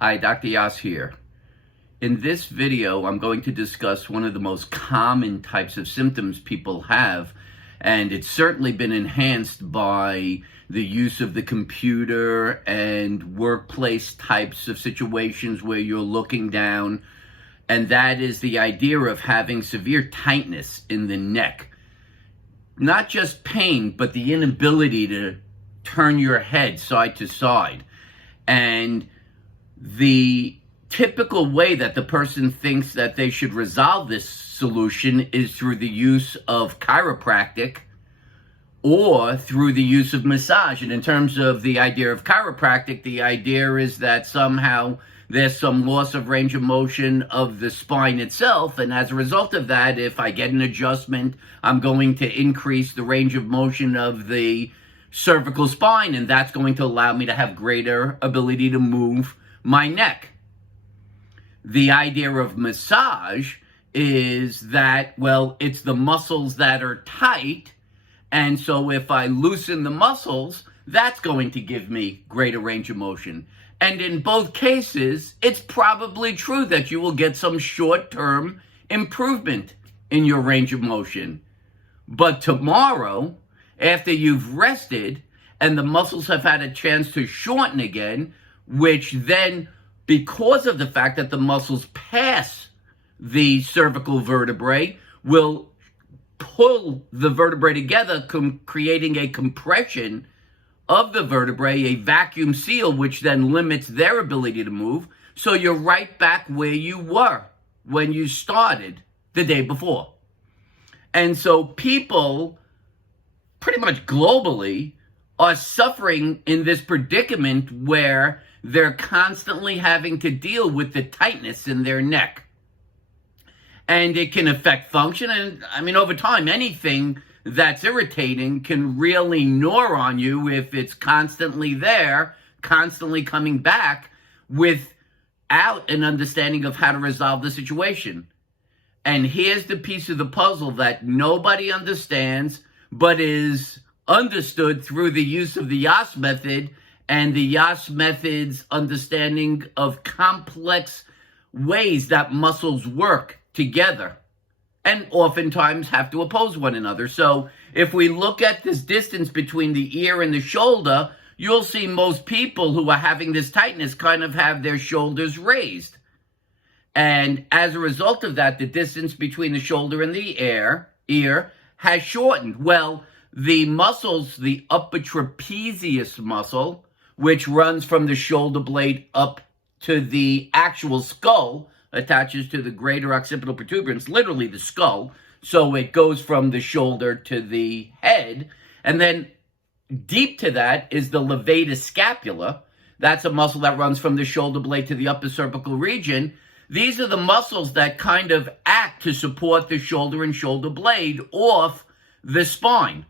Hi, Dr. Yass here. In this video, I'm going to discuss one of the most common types of symptoms people have, and it's certainly been enhanced by the use of the computer and workplace types of situations where you're looking down, and that is the idea of having severe tightness in the neck. Not just pain, but the inability to turn your head side to side. And the typical way that the person thinks that they should resolve this solution is through the use of chiropractic or through the use of massage. And in terms of the idea of chiropractic, the idea is that somehow there's some loss of range of motion of the spine itself. And as a result of that, if I get an adjustment, I'm going to increase the range of motion of the cervical spine, and that's going to allow me to have greater ability to move my neck. The idea of massage is that, well, it's the muscles that are tight, and so if I loosen the muscles, that's going to give me greater range of motion. And in both cases, it's probably true that you will get some short-term improvement in your range of motion. But tomorrow, after you've rested and the muscles have had a chance to shorten again, which then, because of the fact that the muscles pass the cervical vertebrae, will pull the vertebrae together, creating a compression of the vertebrae, a vacuum seal, which then limits their ability to move. So you're right back where you were when you started the day before. And so people, pretty much globally, are suffering in this predicament where they're constantly having to deal with the tightness in their neck. And it can affect function. And I mean, over time, anything that's irritating can really gnaw on you if it's constantly there, constantly coming back without an understanding of how to resolve the situation. And here's the piece of the puzzle that nobody understands, but is understood through the use of the Yass method and the Yass method's understanding of complex ways that muscles work together and oftentimes have to oppose one another. So if we look at this distance between the ear and the shoulder, you'll see most people who are having this tightness kind of have their shoulders raised. And as a result of that, the distance between the shoulder and the ear has shortened. Well, the muscles, the upper trapezius muscle, which runs from the shoulder blade up to the actual skull, attaches to the greater occipital protuberance, literally the skull. So it goes from the shoulder to the head. And then deep to that is the levator scapula. That's a muscle that runs from the shoulder blade to the upper cervical region. These are the muscles that kind of act to support the shoulder and shoulder blade off the spine.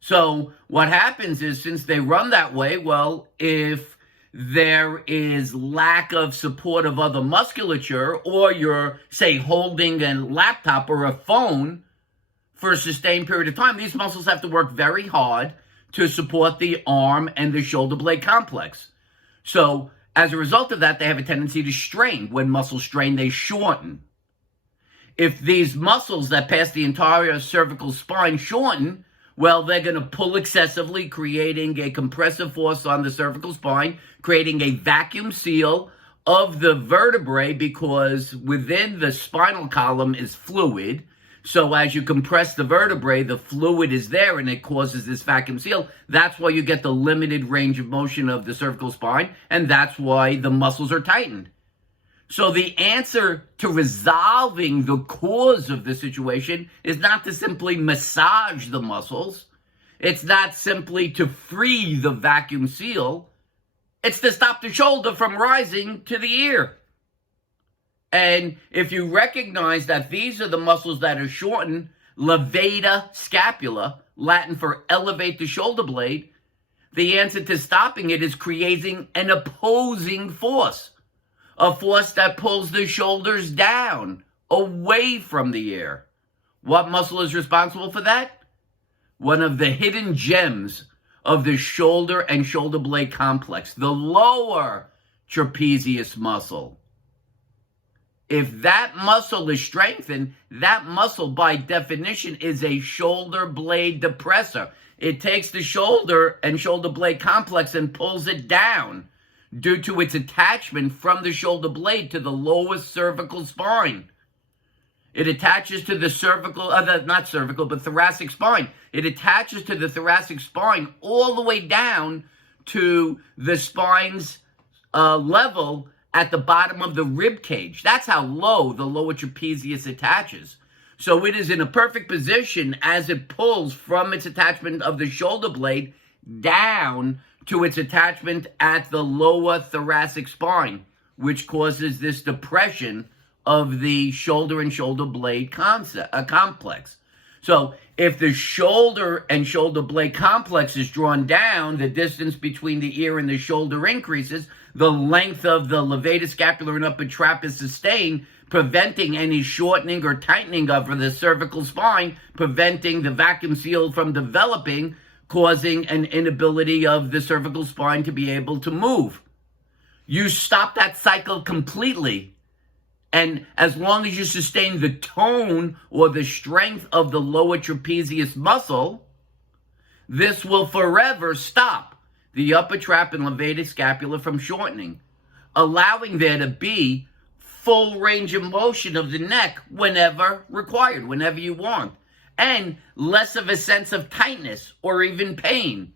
So what happens is, since they run that way, well, if there is lack of support of other musculature, or you're, say, holding a laptop or a phone for a sustained period of time, these muscles have to work very hard to support the arm and the shoulder blade complex. So as a result of that, they have a tendency to strain. When muscles strain, they shorten. If these muscles that pass the entire cervical spine shorten, well, they're going to pull excessively, creating a compressive force on the cervical spine, creating a vacuum seal of the vertebrae, because within the spinal column is fluid. So as you compress the vertebrae, the fluid is there and it causes this vacuum seal. That's why you get the limited range of motion of the cervical spine, and that's why the muscles are tightened. So the answer to resolving the cause of the situation is not to simply massage the muscles. It's not simply to free the vacuum seal. It's to stop the shoulder from rising to the ear. And if you recognize that these are the muscles that are shortened, levator scapula, Latin for elevate the shoulder blade, the answer to stopping it is creating an opposing force. A force that pulls the shoulders down, away from the ear. What muscle is responsible for that? One of the hidden gems of the shoulder and shoulder blade complex, the lower trapezius muscle. If that muscle is strengthened, that muscle by definition is a shoulder blade depressor. It takes the shoulder and shoulder blade complex and pulls it down due to its attachment from the shoulder blade to the lower cervical spine. It attaches to the thoracic spine. It attaches to the thoracic spine all the way down to the spine's level at the bottom of the rib cage. That's how low the lower trapezius attaches. So it is in a perfect position as it pulls from its attachment of the shoulder blade down to its attachment at the lower thoracic spine, which causes this depression of the shoulder and shoulder blade complex. So if the shoulder and shoulder blade complex is drawn down, the distance between the ear and the shoulder increases, the length of the levator, scapular, and upper trap is sustained, preventing any shortening or tightening of the cervical spine, preventing the vacuum seal from developing, causing an inability of the cervical spine to be able to move. You stop that cycle completely, and as long as you sustain the tone or the strength of the lower trapezius muscle, this will forever stop the upper trap and levator scapula from shortening, allowing there to be full range of motion of the neck whenever required, whenever you want, and less of a sense of tightness or even pain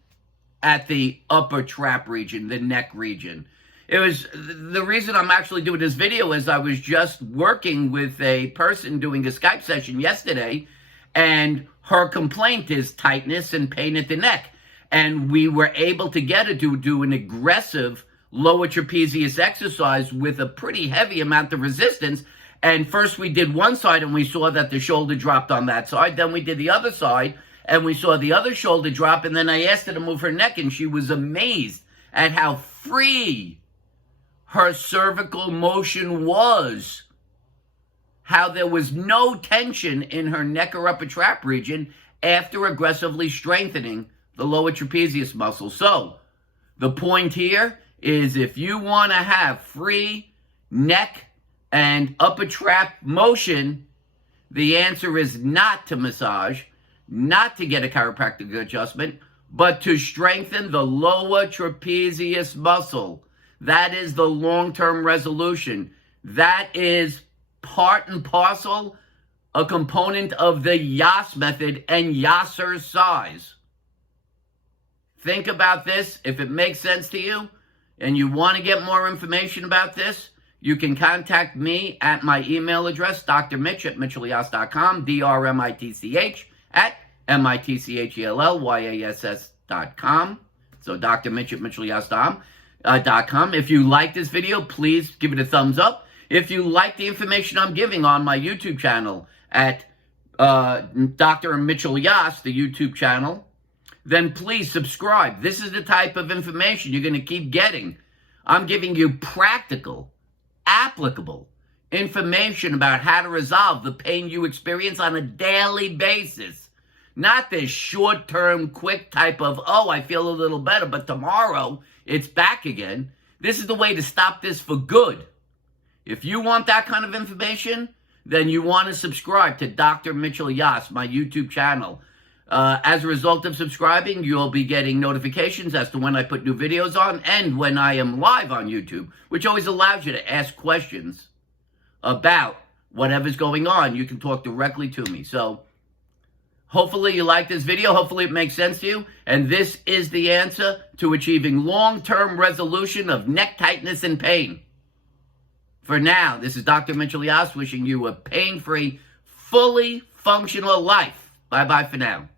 at the upper trap region, the neck region. It was the reason I'm actually doing this video is I was just working with a person doing a Skype session yesterday, and her complaint is tightness and pain at the neck. And we were able to get her to do an aggressive lower trapezius exercise with a pretty heavy amount of resistance. And first we did one side and we saw that the shoulder dropped on that side. Then we did the other side and we saw the other shoulder drop. And then I asked her to move her neck and she was amazed at how free her cervical motion was. How there was no tension in her neck or upper trap region after aggressively strengthening the lower trapezius muscle. So the point here is if you want to have free neck and upper trap motion, the answer is not to massage, not to get a chiropractic adjustment, but to strengthen the lower trapezius muscle. That is the long-term resolution. That is part and parcel, a component of the Yass method and Yass's. Think about this. If it makes sense to you and you want to get more information about this, you can contact me at my email address, drmitch@mitchellyass.com, drmitch@mitchellyyass.com. So drmitch@mitchellyass.com. If you like this video, please give it a thumbs up. If you like the information I'm giving on my YouTube channel at Dr. Mitchell Yass, the YouTube channel, then please subscribe. This is the type of information you're going to keep getting. I'm giving you practical, applicable information about how to resolve the pain you experience on a daily basis. Not this short-term, quick type of, oh, I feel a little better, but tomorrow it's back again. This is the way to stop this for good. If you want that kind of information, then you want to subscribe to Dr. Mitchell Yass, my YouTube channel. As a result of subscribing, you'll be getting notifications as to when I put new videos on and when I am live on YouTube, which always allows you to ask questions about whatever's going on. You can talk directly to me. So hopefully you like this video. Hopefully it makes sense to you. And this is the answer to achieving long-term resolution of neck tightness and pain. For now, this is Dr. Mitchell Yass wishing you a pain-free, fully functional life. Bye-bye for now.